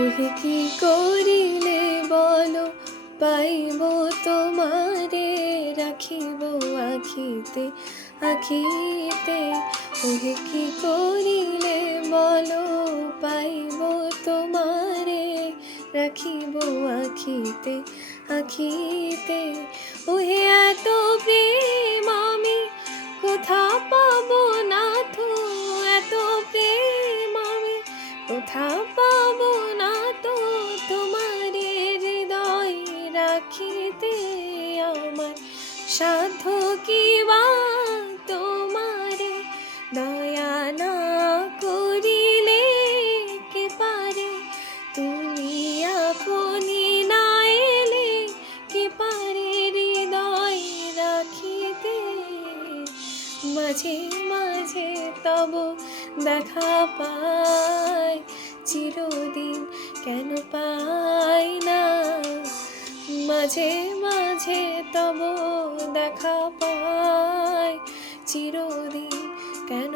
ওহে কি করিলে বলো পাইব তোমারে, রাখিব আখিতে আখিতে। ওহে কি করিলে বলো পাইব তোমারে, রাখিব আখিতে আখিতে। ওহে এত প্রেম আমি কোথা পাবো না তো, এত প্রেম আমি কোথা পাবো না তো, তোমারে হৃদয় রাখিতে আমার সাধ্য কি বা তোমারে দয়া না করিলে কে পারে, তুমি আপনি না এলে কে পারে হৃদয় রাখিতে। মাঝে মাঝে তব দেখা পাই, চিরদিন কেন পাই না। মাঝে মাঝে তব দেখা পাই, চিরদিন কেন